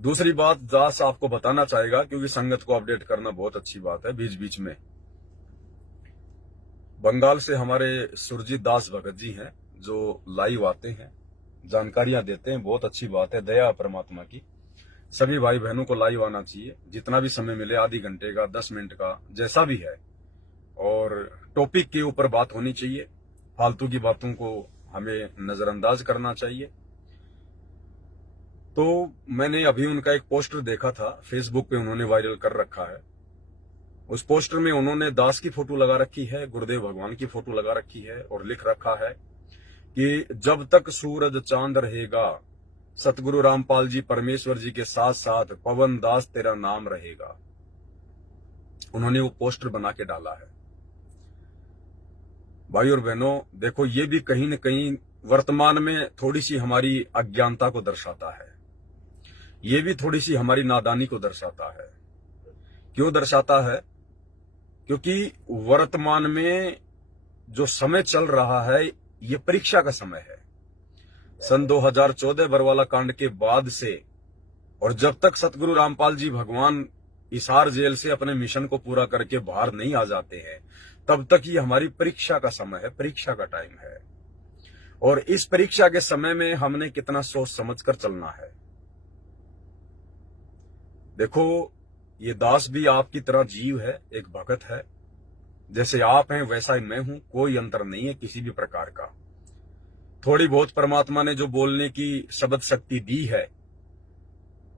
दूसरी बात दास आपको बताना चाहेगा, क्योंकि संगत को अपडेट करना बहुत अच्छी बात है बीच बीच में। बंगाल से हमारे सुरजीत दास भगत जी हैं जो लाइव आते हैं, जानकारियां देते हैं, बहुत अच्छी बात है, दया परमात्मा की। सभी भाई बहनों को लाइव आना चाहिए, जितना भी समय मिले, आधे घंटे का, 10 मिनट का, जैसा भी है। और टॉपिक के ऊपर बात होनी चाहिए, फालतू की बातों को हमें नजरअंदाज करना चाहिए। तो मैंने अभी उनका एक पोस्टर देखा था, फेसबुक पे उन्होंने वायरल कर रखा है। उस पोस्टर में उन्होंने दास की फोटो लगा रखी है, गुरुदेव भगवान की फोटो लगा रखी है, और लिख रखा है कि जब तक सूरज चांद रहेगा, सतगुरु रामपाल जी परमेश्वर जी के साथ साथ पवन दास तेरा नाम रहेगा। उन्होंने वो पोस्टर बना के डाला है। भाई और बहनों, देखो, ये भी कहीं न कहीं वर्तमान में थोड़ी सी हमारी अज्ञानता को दर्शाता है, ये भी थोड़ी सी हमारी नादानी को दर्शाता है। क्यों दर्शाता है? क्योंकि वर्तमान में जो समय चल रहा है, ये परीक्षा का समय है। सन 2014 बरवाला कांड के बाद से, और जब तक सतगुरु रामपाल जी भगवान हिसार जेल से अपने मिशन को पूरा करके बाहर नहीं आ जाते हैं, तब तक ये हमारी परीक्षा का समय है, परीक्षा का टाइम है। और इस परीक्षा के समय में हमने कितना सोच समझ कर चलना है। देखो, ये दास भी आपकी तरह जीव है, एक भगत है। जैसे आप हैं वैसा ही मैं हूं, कोई अंतर नहीं है किसी भी प्रकार का। थोड़ी बहुत परमात्मा ने जो बोलने की शब्द शक्ति दी है,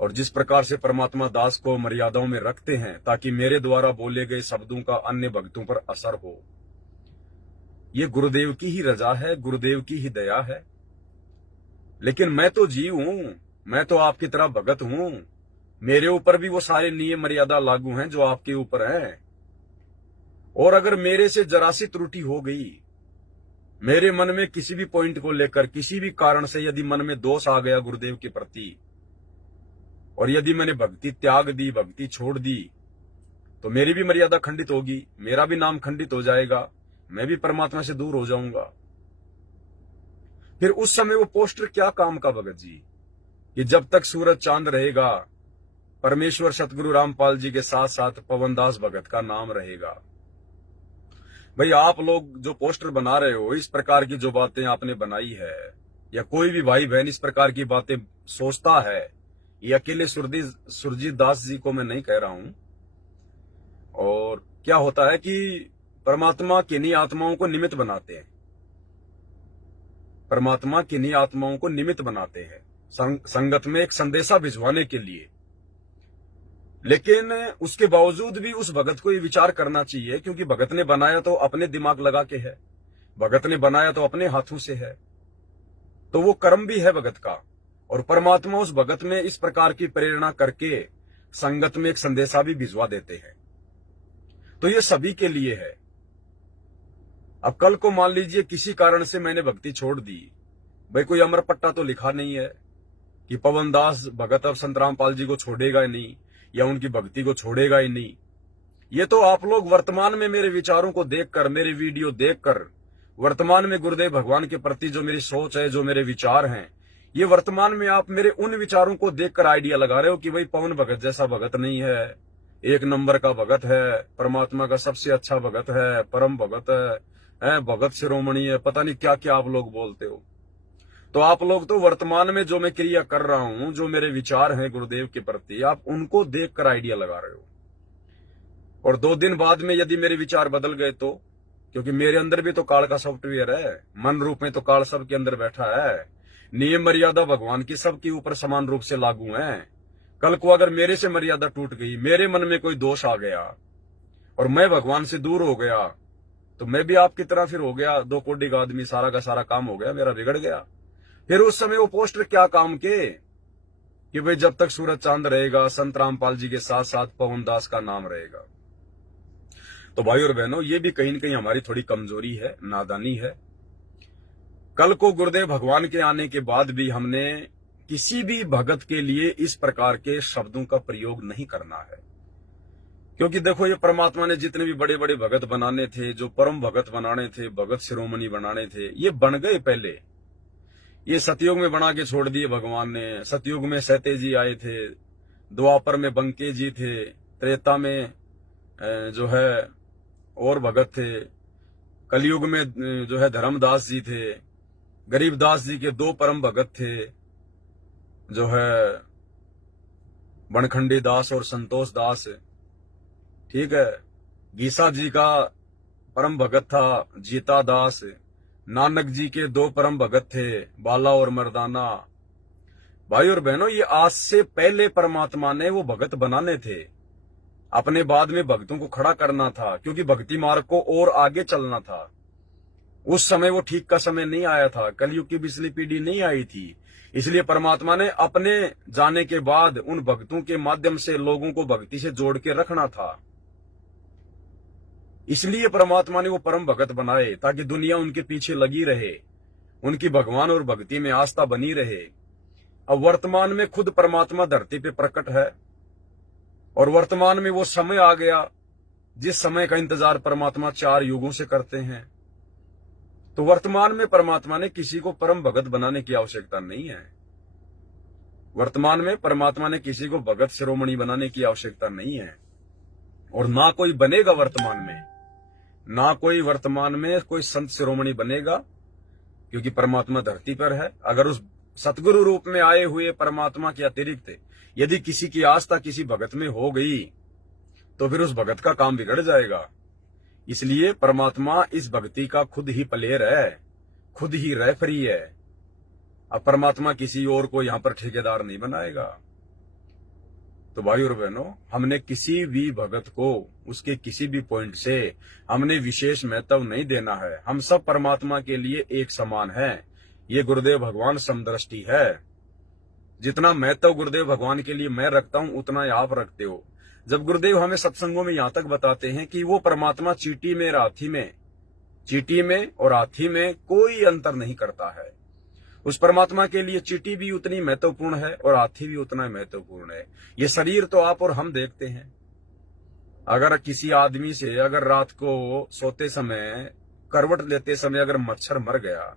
और जिस प्रकार से परमात्मा दास को मर्यादाओं में रखते हैं ताकि मेरे द्वारा बोले गए शब्दों का अन्य भक्तों पर असर हो, ये गुरुदेव की ही रजा है, गुरुदेव की ही दया है। लेकिन मैं तो जीव हूं, मैं तो आपकी तरह भगत हूं। मेरे ऊपर भी वो सारे नियम मर्यादा लागू हैं जो आपके ऊपर हैं। और अगर मेरे से जरा सी त्रुटि हो गई, मेरे मन में किसी भी पॉइंट को लेकर किसी भी कारण से यदि मन में दोष आ गया गुरुदेव के प्रति, और यदि मैंने भक्ति त्याग दी, भक्ति छोड़ दी, तो मेरी भी मर्यादा खंडित होगी, मेरा भी नाम खंडित हो जाएगा, मैं भी परमात्मा से दूर हो जाऊंगा। फिर उस समय वो पोस्टर क्या काम का भगत जी, कि जब तक सूरज चांद रहेगा, परमेश्वर सतगुरु रामपाल जी के साथ साथ पवनदास भगत का नाम रहेगा। भाई, आप लोग जो पोस्टर बना रहे हो, इस प्रकार की जो बातें आपने बनाई है, या कोई भी भाई बहन इस प्रकार की बातें सोचता है, ये अकेले सुरजीत दास जी को मैं नहीं कह रहा हूं। और क्या होता है कि परमात्मा किन्हीं आत्माओं को निमित्त बनाते हैं, परमात्मा किन्हीं आत्माओं को निमित्त बनाते हैं संगत में एक संदेशा भिजवाने के लिए। लेकिन उसके बावजूद भी उस भगत को ये विचार करना चाहिए, क्योंकि भगत ने बनाया तो अपने दिमाग लगा के है, भगत ने बनाया तो अपने हाथों से है, तो वो कर्म भी है भगत का। और परमात्मा उस भगत में इस प्रकार की प्रेरणा करके संगत में एक संदेशा भी भिजवा देते हैं। तो ये सभी के लिए है। अब कल को मान लीजिए किसी कारण से मैंने भक्ति छोड़ दी, भाई कोई अमर पट्टा तो लिखा नहीं है कि पवनदास भगत अब संत रामपाल जी को छोड़ेगा ही नहीं, या उनकी भक्ति को छोड़ेगा ही नहीं। ये तो आप लोग वर्तमान में मेरे विचारों को देखकर, मेरे वीडियो देखकर, वर्तमान में गुरुदेव भगवान के प्रति जो मेरी सोच है, जो मेरे विचार हैं, ये वर्तमान में आप मेरे उन विचारों को देखकर आइडिया लगा रहे हो कि भाई पवन भगत जैसा भगत नहीं है, एक नंबर का भगत है, परमात्मा का सबसे अच्छा भगत है, परम भगत है, भगत शिरोमणि है, पता नहीं क्या क्या आप लोग बोलते हो। तो आप लोग तो वर्तमान में जो मैं क्रिया कर रहा हूं, जो मेरे विचार हैं गुरुदेव के प्रति, आप उनको देखकर आइडिया लगा रहे हो। और 2 दिन बाद में यदि मेरे विचार बदल गए तो, क्योंकि मेरे अंदर भी तो काल का सॉफ्टवेयर है, मन रूप में तो काल सबके अंदर बैठा है, नियम मर्यादा भगवान की सबके ऊपर समान रूप से लागू है। कल को अगर मेरे से मर्यादा टूट गई, मेरे मन में कोई दोष आ गया और मैं भगवान से दूर हो गया, तो मैं भी आपकी तरह फिर हो गया 2 कोड़ी का आदमी, सारा का सारा काम हो गया, मेरा बिगड़ गया। फिर उस समय वो पोस्टर क्या काम के, कि भाई जब तक सूरज चांद रहेगा, संत रामपाल जी के साथ साथ पवनदास का नाम रहेगा। तो भाई और बहनों, ये भी कहीं न कहीं हमारी थोड़ी कमजोरी है, नादानी है। कल को गुरुदेव भगवान के आने के बाद भी हमने किसी भी भगत के लिए इस प्रकार के शब्दों का प्रयोग नहीं करना है। क्योंकि देखो, ये परमात्मा ने जितने भी बड़े बड़े भगत बनाने थे, जो परम भगत बनाने थे, भगत शिरोमणि बनाने थे, ये बन गए पहले। ये सतयुग में बना के छोड़ दिए भगवान ने। सतयुग में सहते जी आए थे, द्वापर में बंके जी थे, त्रेता में जो है और भगत थे, कलयुग में जो है धर्मदास जी थे, गरीबदास जी के 2 परम भगत थे जो है बनखंडी दास और संतोष दास। ठीक है, गीसा जी का परम भगत था जीता दास। नानक जी के 2 परम भगत थे बाला और मर्दाना। भाई और बहनों, ये आज से पहले परमात्मा ने वो भगत बनाने थे, अपने बाद में भक्तों को खड़ा करना था, क्योंकि भक्ति मार्ग को और आगे चलना था। उस समय वो ठीक का समय नहीं आया था, कलयुग की पिछली पीढ़ी नहीं आई थी। इसलिए परमात्मा ने अपने जाने के बाद उन भक्तों के माध्यम से लोगों को भक्ति से जोड़ के रखना था। इसलिए परमात्मा ने वो परम भगत बनाए ताकि दुनिया उनके पीछे लगी रहे, उनकी भगवान और भक्ति में आस्था बनी रहे। अब वर्तमान में खुद परमात्मा धरती पे प्रकट है और वर्तमान में वो समय आ गया जिस समय का इंतजार परमात्मा 4 युगों से करते हैं। तो वर्तमान में परमात्मा ने किसी को परम भगत बनाने की आवश्यकता नहीं है। वर्तमान में परमात्मा ने किसी को भगत शिरोमणि बनाने की आवश्यकता नहीं है, और ना कोई बनेगा वर्तमान में, ना कोई वर्तमान में कोई संत शिरोमणि बनेगा, क्योंकि परमात्मा धरती पर है। अगर उस सतगुरु रूप में आए हुए परमात्मा के अतिरिक्त यदि किसी की आस्था किसी भगत में हो गई तो फिर उस भगत का काम बिगड़ जाएगा। इसलिए परमात्मा इस भक्ति का खुद ही प्लेयर है, खुद ही रेफरी है। अब परमात्मा किसी और को यहां पर ठेकेदार नहीं बनाएगा। तो भाई और बहनों, हमने किसी भी भगत को उसके किसी भी पॉइंट से हमने विशेष महत्व नहीं देना है। हम सब परमात्मा के लिए एक समान हैं। ये गुरुदेव भगवान समदृष्टि है। जितना महत्व गुरुदेव भगवान के लिए मैं रखता हूं उतना ही आप रखते हो। जब गुरुदेव हमें सत्संगों में यहां तक बताते हैं कि वो परमात्मा चींटी में और हाथी में कोई अंतर नहीं करता है, उस परमात्मा के लिए चींटी भी उतनी महत्वपूर्ण है और हाथी भी उतना महत्वपूर्ण है। ये शरीर तो आप और हम देखते हैं। अगर किसी आदमी से अगर रात को सोते समय करवट लेते समय अगर मच्छर मर गया,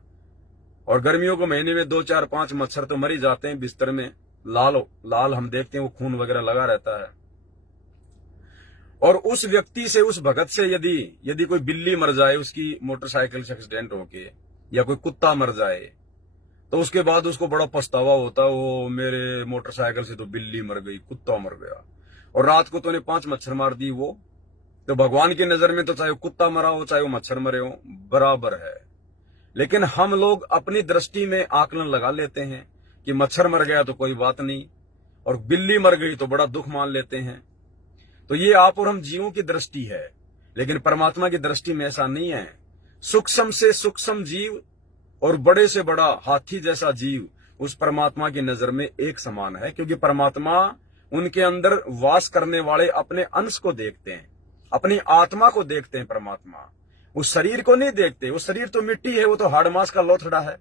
और गर्मियों के महीने में 2, 4, 5 मच्छर तो मर ही जाते हैं बिस्तर में, लाल हम देखते हैं, वो खून वगैरह लगा रहता है। और उस व्यक्ति से, उस भगत से यदि कोई बिल्ली मर जाए उसकी मोटरसाइकिल से एक्सीडेंट होके, या कोई कुत्ता मर जाए, तो उसके बाद उसको बड़ा पछतावा होता है, वो मेरे मोटरसाइकिल से तो बिल्ली मर गई, कुत्ता मर गया, और रात को तूने 5 मच्छर मार दी। वो तो भगवान की नजर में तो चाहे वो कुत्ता मरा हो चाहे वो मच्छर मरे हो बराबर है। लेकिन हम लोग अपनी दृष्टि में आकलन लगा लेते हैं कि मच्छर मर गया तो कोई बात नहीं, और बिल्ली मर गई तो बड़ा दुख मान लेते हैं। तो ये आप और हम जीवों की दृष्टि है, लेकिन परमात्मा की दृष्टि में ऐसा नहीं है। सूक्ष्म से सूक्ष्म जीव और बड़े से बड़ा हाथी जैसा जीव उस परमात्मा की नजर में एक समान है, क्योंकि परमात्मा उनके अंदर वास करने वाले अपने अंश को देखते हैं, अपनी आत्मा को देखते हैं। परमात्मा उस शरीर को नहीं देखते। वो शरीर तो मिट्टी है, वो तो हाड़ मांस का लोथड़ा है।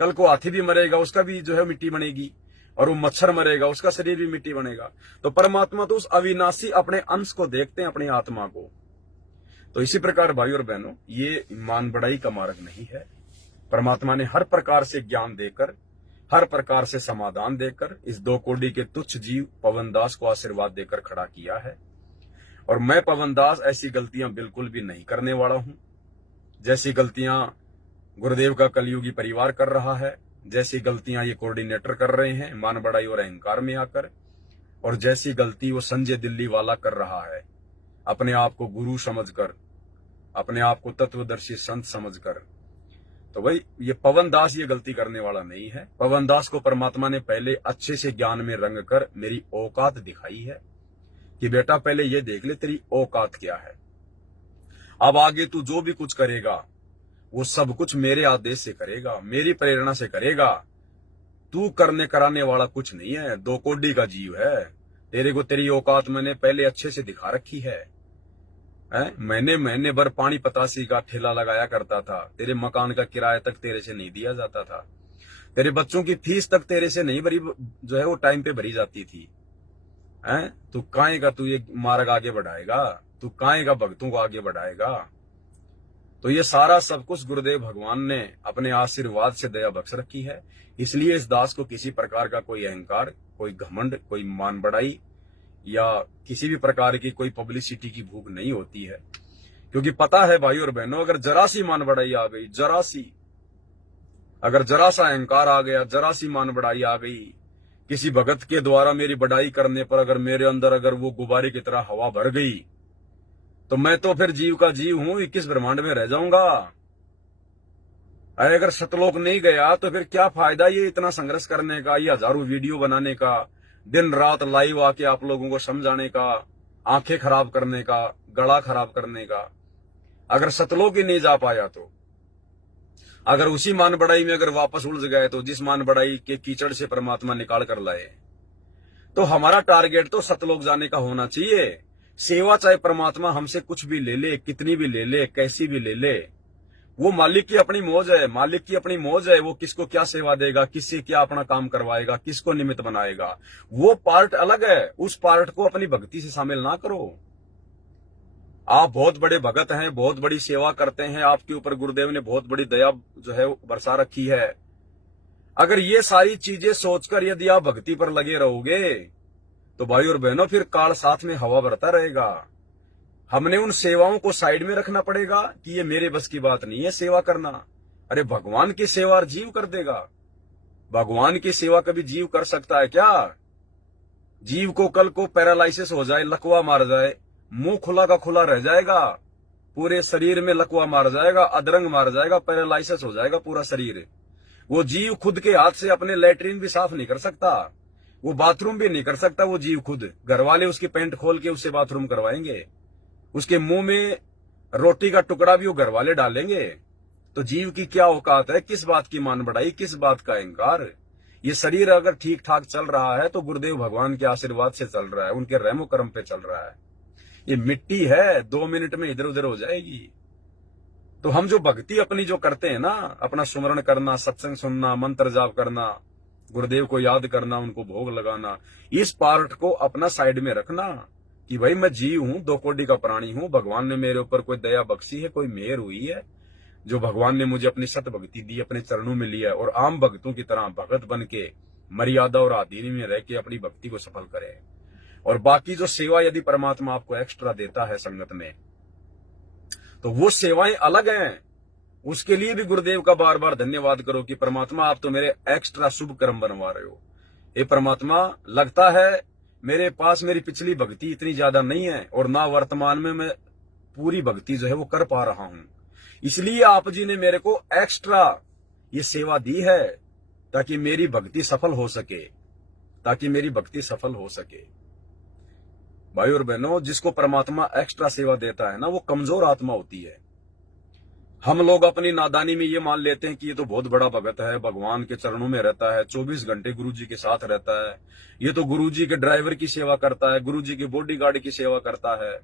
कल को हाथी भी मरेगा, उसका भी जो है मिट्टी बनेगी, और वो मच्छर मरेगा, उसका शरीर भी मिट्टी बनेगा। तो परमात्मा तो उस अविनाशी अपने अंश को देखते हैं, अपनी आत्मा को। तो इसी प्रकार भाई और बहनों, ये मान बढ़ाई का मार्ग नहीं है। परमात्मा ने हर प्रकार से ज्ञान देकर, हर प्रकार से समाधान देकर इस 2 कोड़ी के तुच्छ जीव पवनदास को आशीर्वाद देकर खड़ा किया है। और मैं पवनदास ऐसी गलतियां बिल्कुल भी नहीं करने वाला हूं, जैसी गलतियां गुरुदेव का कलयुगी परिवार कर रहा है, जैसी गलतियां ये कोऑर्डिनेटर कर रहे हैं मान बढ़ाई और अहंकार में आकर, और जैसी गलती वो संजय दिल्ली वाला कर रहा है अपने आप को गुरु समझकर, अपने आप को तत्वदर्शी संत समझकर। तो भाई ये पवनदास ये गलती करने वाला नहीं है। पवनदास को परमात्मा ने पहले अच्छे से ज्ञान में रंग कर मेरी औकात दिखाई है कि बेटा पहले ये देख ले तेरी औकात क्या है। अब आगे तू जो भी कुछ करेगा वो सब कुछ मेरे आदेश से करेगा, मेरी प्रेरणा से करेगा। तू करने कराने वाला कुछ नहीं है, 2 कोड़ी का जीव है। तेरे को तेरी औकात मैंने पहले अच्छे से दिखा रखी है। मैंने महीने भर पानी पतासी का ठेला लगाया करता था, तेरे मकान का किराया तक तेरे से नहीं दिया जाता था, तेरे बच्चों की फीस तक तेरे से नहीं भरी, जो है वो टाइम पे भरी जाती थी। तू काहे का तू ये मार्ग आगे बढ़ाएगा, तू काहे का भक्तों को आगे बढ़ाएगा। तो ये सारा सब कुछ गुरुदेव भगवान ने अपने आशीर्वाद से दया बख्श रखी है। इसलिए इस दास को किसी प्रकार का कोई अहंकार, कोई घमंड, कोई मान बढ़ाई या किसी भी प्रकार की कोई पब्लिसिटी की भूख नहीं होती है, क्योंकि पता है भाई और बहनों, अगर जरा सी मान बढ़ाई आ गई, जरा सी, अगर जरा सा अहंकार आ गया, जरा सी मान बढ़ाई आ गई, किसी भगत के द्वारा मेरी बढ़ाई करने पर अगर मेरे अंदर अगर वो गुब्बारे की तरह हवा भर गई, तो मैं तो फिर जीव का जीव हूं, 21 ब्रह्मांड में रह जाऊंगा। अगर सतलोक नहीं गया तो फिर क्या फायदा ये इतना संघर्ष करने का, ये हजारों वीडियो बनाने का, दिन रात लाइव आके आप लोगों को समझाने का, आंखें खराब करने का, गला खराब करने का। अगर सतलोक ही नहीं जा पाया तो, अगर उसी मान बढ़ाई में अगर वापस उलझ गए, तो जिस मान बढ़ाई के कीचड़ से परमात्मा निकाल कर लाए, तो हमारा टारगेट तो सतलोक जाने का होना चाहिए। सेवा चाहे परमात्मा हमसे कुछ भी ले ले, कितनी भी ले ले, कैसी भी ले ले, वो मालिक की अपनी मौज है, मालिक की अपनी मौज है। वो किसको क्या सेवा देगा, किससे क्या अपना काम करवाएगा, किसको निमित्त बनाएगा, वो पार्ट अलग है। उस पार्ट को अपनी भक्ति से शामिल ना करो। आप बहुत बड़े भगत हैं, बहुत बड़ी सेवा करते हैं, आपके ऊपर गुरुदेव ने बहुत बड़ी दया जो है बरसा रखी है। अगर ये सारी चीजें सोचकर यदि आप भक्ति पर लगे रहोगे, तो भाई और बहनों फिर काल साथ में हवा भरता रहेगा। हमने उन सेवाओं को साइड में रखना पड़ेगा कि ये मेरे बस की बात नहीं है सेवा करना। अरे भगवान की सेवा जीव कर देगा। भगवान की सेवा कभी जीव कर सकता है क्या? जीव को कल को पैरालाइसिस हो जाए, लकवा मार जाए, मुंह खुला का खुला रह जाएगा, पूरे शरीर में लकवा मार जाएगा, अधरंग मार जाएगा, पैरालाइसिस हो जाएगा पूरा शरीर। वो जीव खुद के हाथ से अपने लैट्रिन भी साफ नहीं कर सकता, वो बाथरूम भी नहीं कर सकता। वो जीव खुद, घर वाले उसकी पैंट खोल के उससे बाथरूम करवाएंगे, उसके मुंह में रोटी का टुकड़ा भी वो घर वाले डालेंगे। तो जीव की क्या औकात है, किस बात की मान बढ़ाई, किस बात का अहंकार। ये शरीर अगर ठीक ठाक चल रहा है तो गुरुदेव भगवान के आशीर्वाद से चल रहा है, उनके रहमो करम पे चल रहा है। ये मिट्टी है, 2 मिनट में इधर उधर हो जाएगी। तो हम जो भक्ति अपनी जो करते हैं ना, अपना सुमरण करना, सत्संग सुनना, मंत्र जाप करना, गुरुदेव को याद करना, उनको भोग लगाना, इस पार्ट को अपना साइड में रखना कि भाई मैं जीव हूं, 2 कोटि का प्राणी हूं, भगवान ने मेरे ऊपर कोई दया बख्शी है, कोई मेहर हुई है, जो भगवान ने मुझे अपनी सत भक्ति दी, अपने चरणों में लिया, और आम भक्तों की तरह भगत बन के मर्यादा और आधीन में रह के अपनी भक्ति को सफल करे। और बाकी जो सेवा यदि परमात्मा आपको एक्स्ट्रा देता है संगत में, तो वो सेवाएं अलग हैं। उसके लिए भी गुरुदेव का बार बार धन्यवाद करो कि परमात्मा आप तो मेरे एक्स्ट्रा शुभ कर्म बनवा रहे हो। ये परमात्मा, लगता है मेरे पास मेरी पिछली भक्ति इतनी ज्यादा नहीं है, और ना वर्तमान में मैं पूरी भक्ति जो है वो कर पा रहा हूं, इसलिए आप जी ने मेरे को एक्स्ट्रा ये सेवा दी है, ताकि मेरी भक्ति सफल हो सके, ताकि मेरी भक्ति सफल हो सके। भाई और बहनों, जिसको परमात्मा एक्स्ट्रा सेवा देता है ना, वो कमजोर आत्मा होती है। हम लोग अपनी नादानी में ये मान लेते हैं कि ये तो बहुत बड़ा भगत है, भगवान के चरणों में रहता है, 24 घंटे गुरुजी के साथ रहता है, ये तो गुरुजी के ड्राइवर की सेवा करता है, गुरुजी के बॉडीगार्ड की सेवा करता है।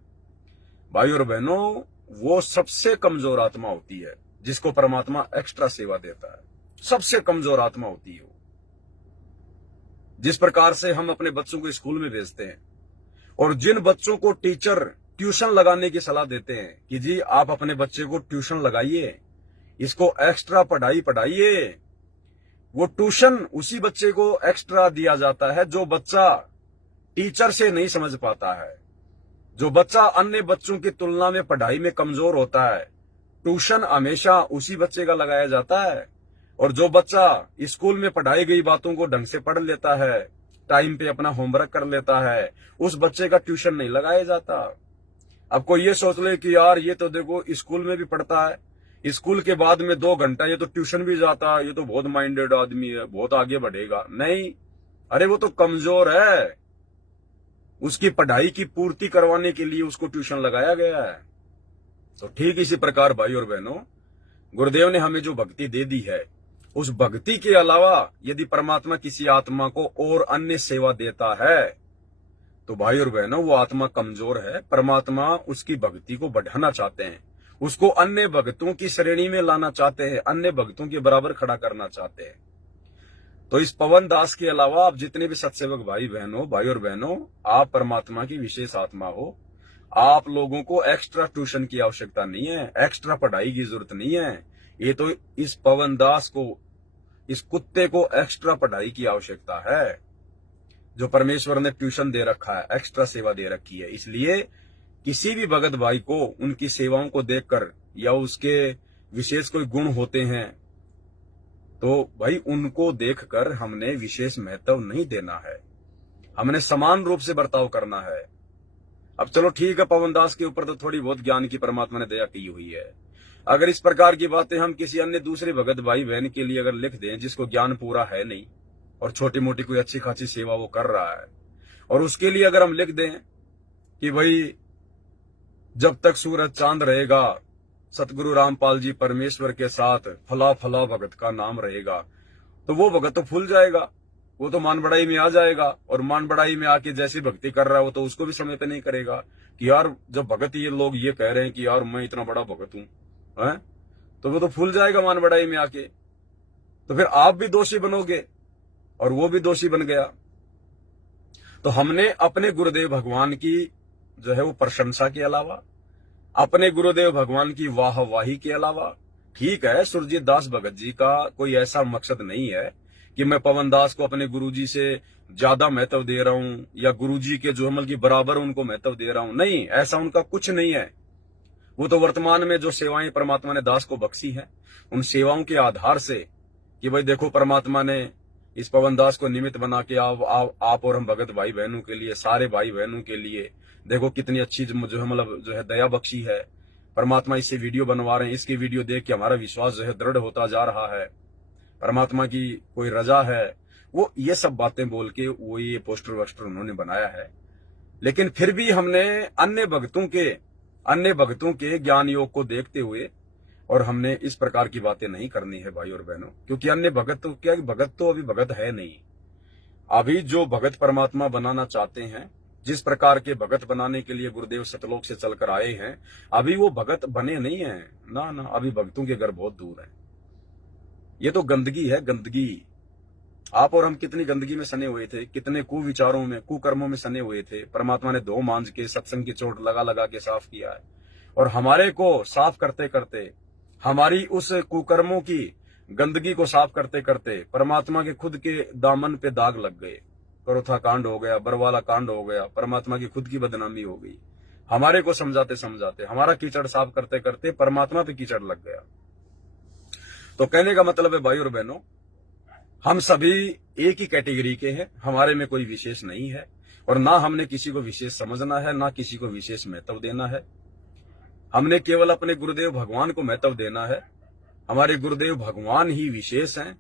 भाई और बहनों, वो सबसे कमजोर आत्मा होती है जिसको परमात्मा एक्स्ट्रा सेवा देता है। सबसे कमजोर आत्मा होती है वो। जिस प्रकार से हम अपने बच्चों को स्कूल में भेजते हैं, और जिन बच्चों को टीचर ट्यूशन लगाने की सलाह देते हैं कि जी आप अपने बच्चे को ट्यूशन लगाइए, इसको एक्स्ट्रा पढ़ाइए, वो ट्यूशन उसी बच्चे को एक्स्ट्रा दिया जाता है जो बच्चा टीचर से नहीं समझ पाता है, जो बच्चा अन्य बच्चों की तुलना में पढ़ाई में कमजोर होता है। ट्यूशन हमेशा उसी बच्चे का लगाया जाता है। और जो बच्चा स्कूल में पढ़ाई गई बातों को ढंग से पढ़ लेता है, टाइम पे अपना होमवर्क कर लेता है, उस बच्चे का ट्यूशन नहीं लगाया जाता। अब कोई ये सोच ले कि यार ये तो देखो स्कूल में भी पढ़ता है, स्कूल के बाद में 2 घंटा ये तो ट्यूशन भी जाता है, ये तो बहुत माइंडेड आदमी है, बहुत आगे बढ़ेगा। नहीं, अरे वो तो कमजोर है, उसकी पढ़ाई की पूर्ति करवाने के लिए उसको ट्यूशन लगाया गया है। तो ठीक इसी प्रकार भाई और बहनों, गुरुदेव ने हमें जो भक्ति दे दी है, उस भक्ति के अलावा यदि परमात्मा किसी आत्मा को और अन्य सेवा देता है, तो भाई और बहनों वो आत्मा कमजोर है। परमात्मा उसकी भक्ति को बढ़ाना चाहते हैं, उसको अन्य भक्तों की श्रेणी में लाना चाहते हैं, अन्य भक्तों के बराबर खड़ा करना चाहते हैं। तो इस पवन दास के अलावा आप जितने भी सत्सेवक भाई और बहनों, आप परमात्मा की विशेष आत्मा हो। आप लोगों को एक्स्ट्रा ट्यूशन की आवश्यकता नहीं है, एक्स्ट्रा पढ़ाई की जरूरत नहीं है। ये तो इस पवन दास को, इस कुत्ते को एक्स्ट्रा पढ़ाई की आवश्यकता है। जो परमेश्वर ने ट्यूशन दे रखा है, एक्स्ट्रा सेवा दे रखी है। इसलिए किसी भी भगत भाई को उनकी सेवाओं को देखकर या उसके विशेष कोई गुण होते हैं तो भाई उनको देखकर हमने विशेष महत्व नहीं देना है, हमने समान रूप से बर्ताव करना है। अब चलो ठीक है, पवन दास के ऊपर तो थोड़ी बहुत ज्ञान की परमात्मा ने दया की हुई है। अगर इस प्रकार की बातें हम किसी अन्य दूसरे भगत भाई बहन के लिए अगर लिख दें जिसको ज्ञान पूरा है नहीं और छोटी मोटी कोई अच्छी खासी सेवा वो कर रहा है, और उसके लिए अगर हम लिख दें कि भाई जब तक सूरज चांद रहेगा सतगुरु रामपाल जी परमेश्वर के साथ फला फला भगत का नाम रहेगा, तो वो भगत तो फूल जाएगा, वो तो मान बढ़ाई में आ जाएगा। और मान बढ़ाई में आके जैसी भक्ति कर रहा है वो तो उसको भी समय पे नहीं करेगा कि यार जब भगत ये लोग ये कह रहे हैं कि यार मैं इतना बड़ा भगत हूं, तो वो तो फूल जाएगा मान बढ़ाई में आके। तो फिर आप भी दोषी बनोगे और वो भी दोषी बन गया। तो हमने अपने गुरुदेव भगवान की जो है वो प्रशंसा के अलावा, अपने गुरुदेव भगवान की वाहवाही के अलावा, ठीक है सुरजीत दास भगत जी का कोई ऐसा मकसद नहीं है कि मैं पवन दास को अपने गुरुजी से ज्यादा महत्व दे रहा हूं या गुरुजी के जो अमल की बराबर उनको महत्व दे रहा हूं, नहीं, ऐसा उनका कुछ नहीं है। वो तो वर्तमान में जो सेवाएं परमात्मा ने दास को बख्शी हैं उन सेवाओं के आधार से कि भाई देखो परमात्मा ने इस पवन दास को निमित्त बना के आप और हम भगत भाई बहनों के लिए, सारे भाई बहनों के लिए देखो कितनी अच्छी जो है मतलब जो है दया बख्शी है। परमात्मा इससे वीडियो बनवा रहे हैं, इसकी वीडियो देख के हमारा विश्वास जो है दृढ़ होता जा रहा है, परमात्मा की कोई रजा है। वो ये सब बातें बोल के वो ये पोस्टर वोस्टर उन्होंने बनाया है। लेकिन फिर भी हमने अन्य भक्तों के ज्ञान योग को देखते हुए और हमने इस प्रकार की बातें नहीं करनी है भाई और बहनों, क्योंकि अन्य भगत तो क्या, भगत तो अभी भगत है नहीं। अभी जो भगत परमात्मा बनाना चाहते हैं, जिस प्रकार के भगत बनाने के लिए गुरुदेव सतलोक से चलकर आए हैं, अभी वो भगत बने नहीं है ना, अभी भक्तों के घर बहुत दूर है। ये तो गंदगी है, गंदगी। आप और हम कितनी गंदगी में सने हुए थे, कितने कुविचारों में, कुकर्मों में सने हुए थे। परमात्मा ने दो मांझ के सत्संग की चोट लगा लगा के साफ किया है, और हमारे को साफ करते करते, हमारी उस कुकर्मों की गंदगी को साफ करते करते परमात्मा के खुद के दामन पे दाग लग गए। करोथा कांड हो गया, बरवाला कांड हो गया, परमात्मा की खुद की बदनामी हो गई। हमारे को समझाते समझाते, हमारा कीचड़ साफ करते करते परमात्मा पे कीचड़ लग गया। तो कहने का मतलब है भाई और बहनों, हम सभी एक ही कैटेगरी के हैं, हमारे में कोई विशेष नहीं है, और ना हमने किसी को विशेष समझना है, ना किसी को विशेष महत्व देना है। हमने केवल अपने गुरुदेव भगवान को महत्व देना है। हमारे गुरुदेव भगवान ही विशेष हैं,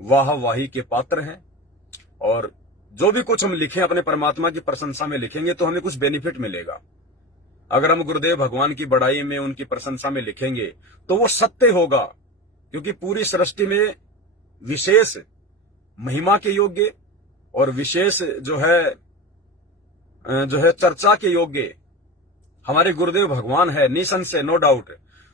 वाहवाही के पात्र हैं, और जो भी कुछ हम लिखें अपने परमात्मा की प्रशंसा में लिखेंगे तो हमें कुछ बेनिफिट मिलेगा। अगर हम गुरुदेव भगवान की बड़ाई में, उनकी प्रशंसा में लिखेंगे तो वो सत्य होगा, क्योंकि पूरी सृष्टि में विशेष महिमा के योग्य और विशेष जो है चर्चा के योग्य हमारे गुरुदेव भगवान है, निसंशय, नो डाउट।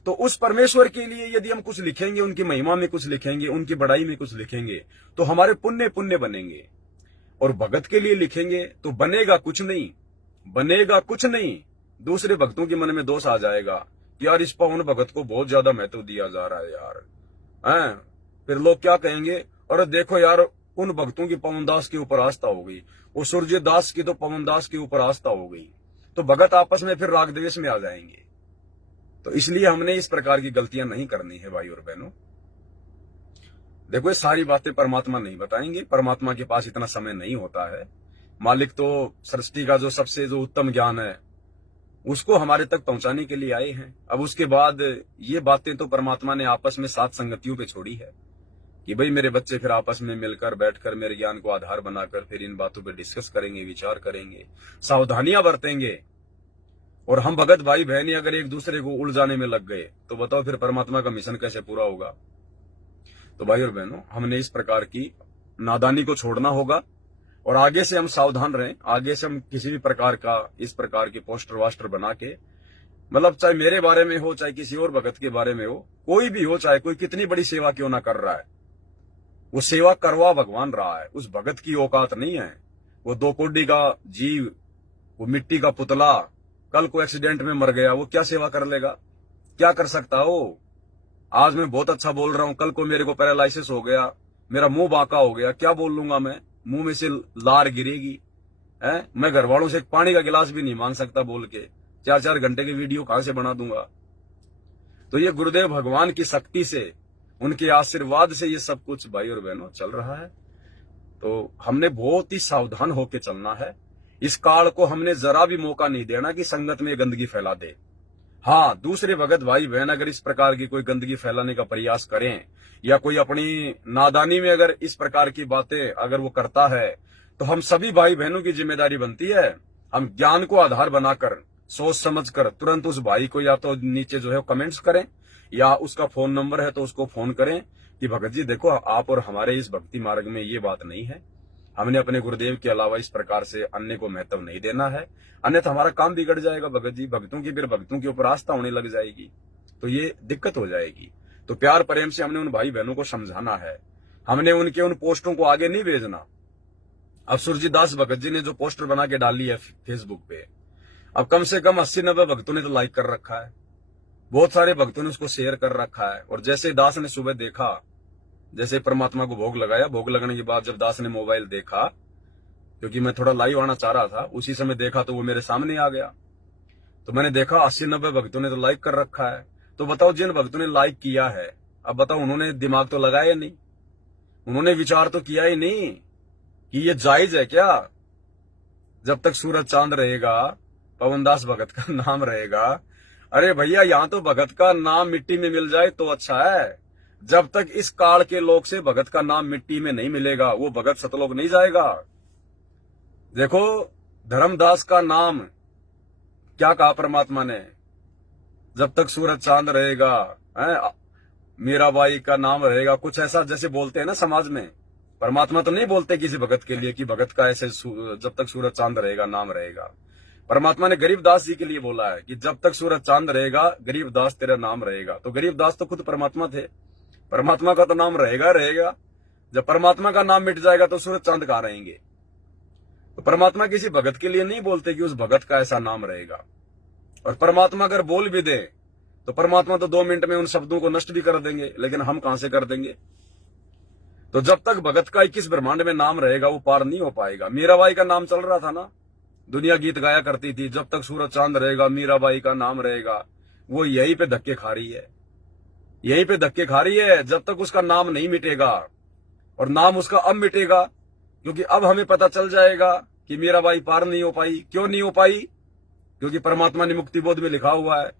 तो उस परमेश्वर के लिए यदि हम कुछ लिखेंगे, उनकी महिमा में कुछ लिखेंगे, उनकी बड़ाई में कुछ लिखेंगे, तो हमारे पुण्य पुण्य बनेंगे। और भगत के लिए लिखेंगे तो बनेगा कुछ नहीं, बनेगा कुछ नहीं। दूसरे भक्तों के मन में दोष आ जाएगा कि यार इस पवन भगत को बहुत ज्यादा महत्व दिया जा रहा है यार, हैं? फिर लोग क्या कहेंगे, और देखो यार उन भक्तों की पवन दास के ऊपर आस्था हो गई, वो सूर्य दास की तो पवन दास के ऊपर आस्था हो गई, तो भगत आपस में फिर राग द्वेष में आ जाएंगे। तो इसलिए हमने इस प्रकार की गलतियां नहीं करनी है भाई और बहनों। देखो ये सारी बातें परमात्मा नहीं बताएंगे, परमात्मा के पास इतना समय नहीं होता है। मालिक तो सृष्टि का जो सबसे जो उत्तम ज्ञान है उसको हमारे तक पहुंचाने के लिए आए हैं। अब उसके बाद ये बातें तो परमात्मा ने आपस में सात संगतियों पे छोड़ी है कि भाई मेरे बच्चे फिर आपस में मिलकर बैठकर मेरे ज्ञान को आधार बनाकर फिर इन बातों पे डिस्कस करेंगे, विचार करेंगे, सावधानियां बरतेंगे। और हम भगत भाई बहनी अगर एक दूसरे को उलझाने में लग गए तो बताओ फिर परमात्मा का मिशन कैसे पूरा होगा। तो भाई और बहनों, हमने इस प्रकार की नादानी को छोड़ना होगा और आगे से हम सावधान रहें। आगे से हम किसी भी प्रकार का इस प्रकार के पोस्टर वास्टर बना के, मतलब चाहे मेरे बारे में हो, चाहे किसी और भगत के बारे में हो, कोई भी हो, चाहे कोई कितनी बड़ी सेवा क्यों ना कर रहा है, वो सेवा करवा भगवान रहा है। उस भगत की औकात नहीं है। वो दो कोडी का जीव, वो मिट्टी का पुतला, कल को एक्सीडेंट में मर गया, वो क्या सेवा कर लेगा, क्या कर सकता हो। आज मैं बहुत अच्छा बोल रहा हूं, कल को मेरे को पैरालिसिस हो गया, मेरा मुंह बांका हो गया, क्या बोल लूंगा मैं, मुंह में से लार गिरेगी। है, मैं घर वालों से एक पानी का गिलास भी नहीं मांग सकता बोल के, 4-4 घंटे की वीडियो कहां से बना दूंगा। तो ये गुरुदेव भगवान की शक्ति से, उनके आशीर्वाद से ये सब कुछ भाई और बहनों चल रहा है। तो हमने बहुत ही सावधान होकर चलना है। इस काल को हमने जरा भी मौका नहीं देना कि संगत में गंदगी फैला दे। हाँ, दूसरे भगत भाई बहन अगर इस प्रकार की कोई गंदगी फैलाने का प्रयास करें या कोई अपनी नादानी में अगर इस प्रकार की बातें अगर वो करता है, तो हम सभी भाई बहनों की जिम्मेदारी बनती है, हम ज्ञान को आधार बनाकर सोच समझकर तुरंत उस भाई को या तो नीचे जो है कमेंट्स करें, या उसका फोन नंबर है तो उसको फोन करें कि भगत जी देखो, आप और हमारे इस भक्ति मार्ग में ये बात नहीं है, हमने अपने गुरुदेव के अलावा इस प्रकार से अन्य को महत्व नहीं देना है, अन्यथा हमारा काम बिगड़ जाएगा भगत जी, भक्तों की फिर भक्तों के ऊपर आस्था होने लग जाएगी, तो ये दिक्कत हो जाएगी। तो प्यार प्रेम से हमने उन भाई बहनों को समझाना है, हमने उनके उन पोस्टों को आगे नहीं भेजना। अब सुरजीत दास भगत जी ने जो पोस्टर बना के डाली है फेसबुक पे, अब कम से कम 80-90 भक्तों ने तो लाइक कर रखा है, बहुत सारे भक्तों ने उसको शेयर कर रखा है। और जैसे दास ने सुबह देखा, जैसे परमात्मा को भोग लगाया, भोग लगाने के बाद जब दास ने मोबाइल देखा, क्योंकि मैं थोड़ा लाइव आना चाह रहा था, उसी समय देखा तो वो मेरे सामने आ गया। तो मैंने देखा 80-90 भक्तों ने तो लाइक कर रखा है। तो बताओ, जिन भक्तों ने लाइक किया है, अब बताओ उन्होंने दिमाग तो लगाया नहीं, उन्होंने विचार तो किया ही नहीं कि ये जायज है क्या। जब तक सूरज चांद रहेगा, पवनदास भगत का नाम रहेगा। अरे भैया, यहां तो भगत का नाम मिट्टी में मिल जाए तो अच्छा है, जब तक इस काल के लोग से भगत का नाम मिट्टी में नहीं मिलेगा, वो भगत सतलोक नहीं जाएगा। देखो, धर्मदास का नाम क्या कहा परमात्मा ने, जब तक सूरज चांद रहेगा, मीराबाई का नाम रहेगा, कुछ ऐसा जैसे बोलते हैं ना समाज में। परमात्मा तो नहीं बोलते किसी भगत के लिए कि भगत का ऐसे जब तक सूरज चांद रहेगा नाम रहेगा। परमात्मा ने गरीबदास जी के लिए बोला है कि जब तक सूरज चांद रहेगा गरीबदास तेरा नाम रहेगा। तो गरीबदास तो खुद परमात्मा थे, परमात्मा का तो नाम रहेगा रहेगा। जब परमात्मा का नाम मिट जाएगा तो सूरज चांद कहां रहेंगे। तो परमात्मा किसी भगत के लिए नहीं बोलते कि उस भगत का ऐसा नाम रहेगा। और परमात्मा अगर बोल भी दे तो परमात्मा तो 2 मिनट में उन शब्दों को नष्ट भी कर देंगे, लेकिन हम कहां से कर देंगे। तो जब तक भगत का 21 ब्रह्मांड में नाम रहेगा वो पार नहीं हो पाएगा। मीराबाई का नाम चल रहा था ना, दुनिया गीत गाया करती थी, जब तक सूरज चांद रहेगा मीराबाई का नाम रहेगा। वो यहीं पे धक्के खा रही है, यहीं पे धक्के खा रही है, जब तक उसका नाम नहीं मिटेगा। और नाम उसका अब मिटेगा, क्योंकि अब हमें पता चल जाएगा कि मीराबाई पार नहीं हो पाई। क्यों नहीं हो पाई? क्योंकि परमात्मा ने मुक्ति बोध में लिखा हुआ है,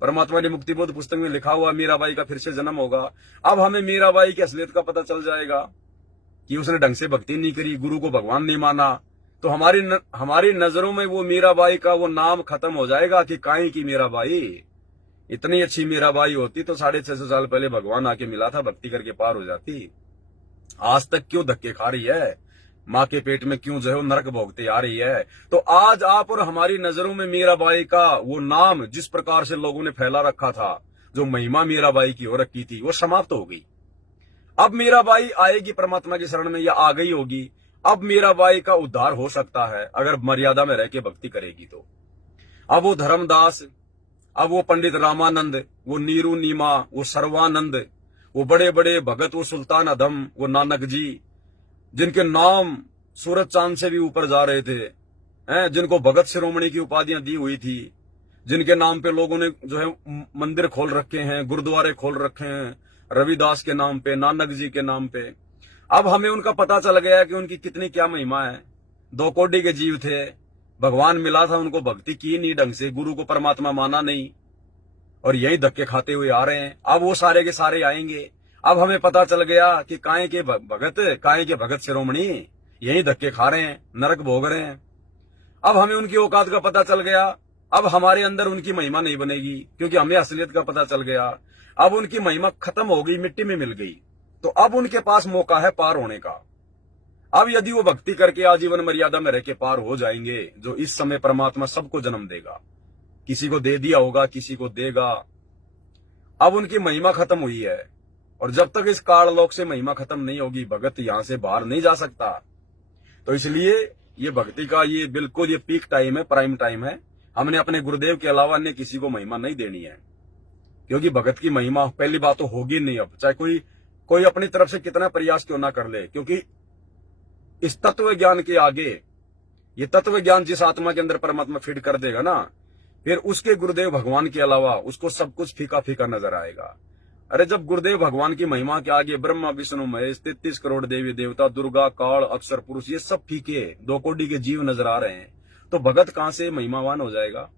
परमात्मा ने मुक्ति बोध पुस्तक में लिखा हुआ मीराबाई का फिर से जन्म होगा। अब हमें मीराबाई की असलियत का पता चल जाएगा कि उसने ढंग से भक्ति नहीं करी, गुरु को भगवान नहीं माना। तो हमारी नजरों में वो मीराबाई का वो नाम खत्म हो जाएगा कि काई की मीराबाई। इतनी अच्छी मीराबाई होती तो 650 साल पहले भगवान आके मिला था, भक्ति करके पार हो जाती। आज तक क्यों धक्के खा रही है, माँ के पेट में क्यों जो है नरक भोगते आ रही है। तो आज आप और हमारी नजरों में मीराबाई का वो नाम जिस प्रकार से लोगों ने फैला रखा था, जो महिमा मीराबाई की हो रखी थी, वो समाप्त हो गई। अब मीराबाई आएगी परमात्मा की शरण में, या आ गई होगी। अब मीराबाई का उद्धार हो सकता है अगर मर्यादा में रह के भक्ति करेगी तो। अब वो धर्मदास, अब वो पंडित रामानंद, वो नीरू नीमा, वो सर्वानंद, वो बड़े बड़े भगत, वो सुल्तान अधम, वो नानक जी, जिनके नाम सूरज चांद से भी ऊपर जा रहे थे, जिनको भगत शिरोमणि की उपाधियां दी हुई थी, जिनके नाम पे लोगों ने जो है मंदिर खोल रखे हैं, गुरुद्वारे खोल रखे हैं, रविदास के नाम पे, नानक जी के नाम पे। अब हमें उनका पता चल गया कि उनकी कितनी क्या महिमा है। 2 कोटि के जीव थे, भगवान मिला था, उनको भक्ति की नहीं ढंग से, गुरु को परमात्मा माना नहीं, और यही धक्के खाते हुए आ रहे हैं। अब वो सारे के सारे आएंगे। अब हमें पता चल गया कि काहे के भगत शिरोमणि यही धक्के खा रहे हैं, नरक भोग रहे हैं। अब हमें उनकी औकात का पता चल गया। अब हमारे अंदर उनकी महिमा नहीं बनेगी, क्योंकि हमें असलियत का पता चल गया। अब उनकी महिमा खत्म हो गई, मिट्टी में मिल गई। तो अब उनके पास मौका है पार होने का। अब यदि वो भक्ति करके आजीवन मर्यादा में रह के पार हो जाएंगे, जो इस समय परमात्मा सबको जन्म देगा, किसी को दे दिया होगा, किसी को देगा। अब उनकी महिमा खत्म हुई है, और जब तक इस काल लोक से महिमा खत्म नहीं होगी, भगत यहां से बाहर नहीं जा सकता। तो इसलिए ये भक्ति का ये बिल्कुल ये पीक टाइम है, प्राइम टाइम है। हमने अपने गुरुदेव के अलावा अन्य किसी को महिमा नहीं देनी है, क्योंकि भगत की महिमा पहली बात तो होगी नहीं। अब चाहे कोई अपनी तरफ से कितना प्रयास क्यों ना कर ले, क्योंकि इस तत्व ज्ञान के आगे, ये तत्व ज्ञान जिस आत्मा के अंदर परमात्मा फिट कर देगा ना, फिर उसके गुरुदेव भगवान के अलावा उसको सब कुछ फीका फीका नजर आएगा। अरे जब गुरुदेव भगवान की महिमा के आगे ब्रह्मा विष्णु महेश 33 करोड़ देवी देवता, दुर्गा, काल, अक्षर पुरुष, ये सब फीके 2 कोटि के जीव नजर आ रहे हैं, तो भगत कहां से महिमावान हो जाएगा।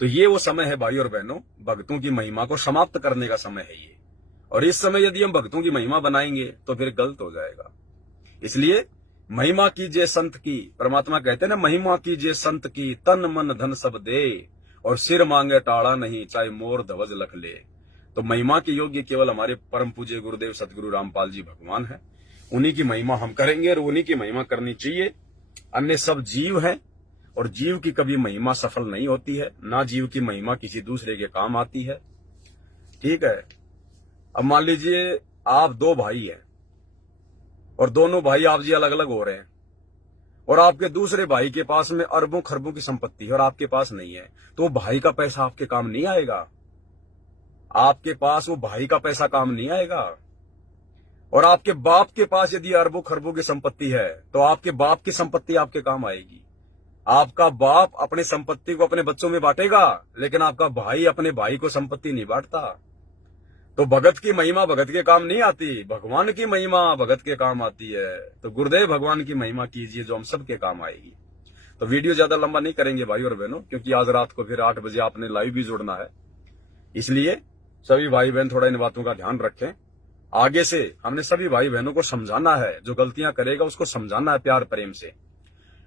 तो ये वो समय है भाई और बहनों, भक्तों की महिमा को समाप्त करने का समय है ये। और इस समय यदि हम भक्तों की महिमा बनाएंगे तो फिर गलत हो जाएगा। इसलिए महिमा कीजिए संत की, परमात्मा कहते हैं ना, महिमा कीजिए संत की, तन मन धन सब दे, और सिर मांगे टाड़ा नहीं, चाहे मोर ध्वज लख ले। तो महिमा के योग्य केवल हमारे परम पूज्य गुरुदेव सतगुरु रामपाल जी भगवान है। उन्हीं की महिमा हम करेंगे और उन्हीं की महिमा करनी चाहिए। अन्य सब जीव हैं और जीव की कभी महिमा सफल नहीं होती है, ना जीव की महिमा किसी दूसरे के काम आती है। ठीक है। अब मान लीजिए आप 2 भाई हैं और दोनों भाई आप जी अलग अलग हो रहे हैं, और आपके दूसरे भाई के पास में अरबों खरबों की संपत्ति है और आपके पास नहीं है, तो भाई का पैसा आपके काम नहीं आएगा। आपके पास वो भाई का पैसा काम नहीं आएगा। और आपके बाप के पास यदि अरबों खरबों की संपत्ति है तो आपके बाप की संपत्ति आपके काम आएगी। आपका बाप अपनी संपत्ति को अपने बच्चों में बांटेगा, लेकिन आपका भाई अपने भाई को संपत्ति नहीं बांटता। तो भगत की महिमा भगत के काम नहीं आती, भगवान की महिमा भगत के काम आती है। तो गुरुदेव भगवान की महिमा कीजिए जो हम सबके काम आएगी। तो वीडियो ज्यादा लंबा नहीं करेंगे भाई और बहनों, क्योंकि आज रात को फिर 8 बजे आपने लाइव भी जुड़ना है। इसलिए सभी भाई बहन थोड़ा इन बातों का ध्यान रखें। आगे से हमने सभी भाई बहनों को समझाना है, जो गलतियां करेगा उसको समझाना है प्यार प्रेम से।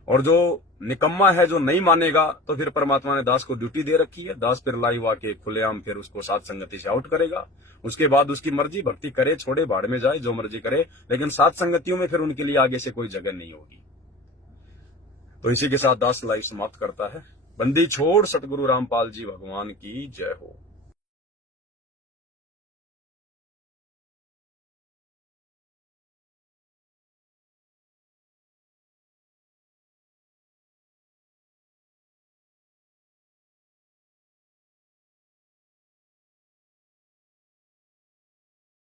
और जो निकम्मा है, जो नहीं मानेगा, तो फिर परमात्मा ने दास को ड्यूटी दे रखी है। दास फिर लाइव आके खुलेआम फिर उसको साथ संगति से आउट करेगा। उसके बाद उसकी मर्जी, भक्ति करे छोड़े, भाड़ में जाए, जो मर्जी करे, लेकिन साथ संगतियों में फिर उनके लिए आगे से कोई जगह नहीं होगी। तो इसी के साथ दास लाइव समाप्त करता है। बंदी छोड़ सतगुरु रामपाल जी भगवान की जय हो।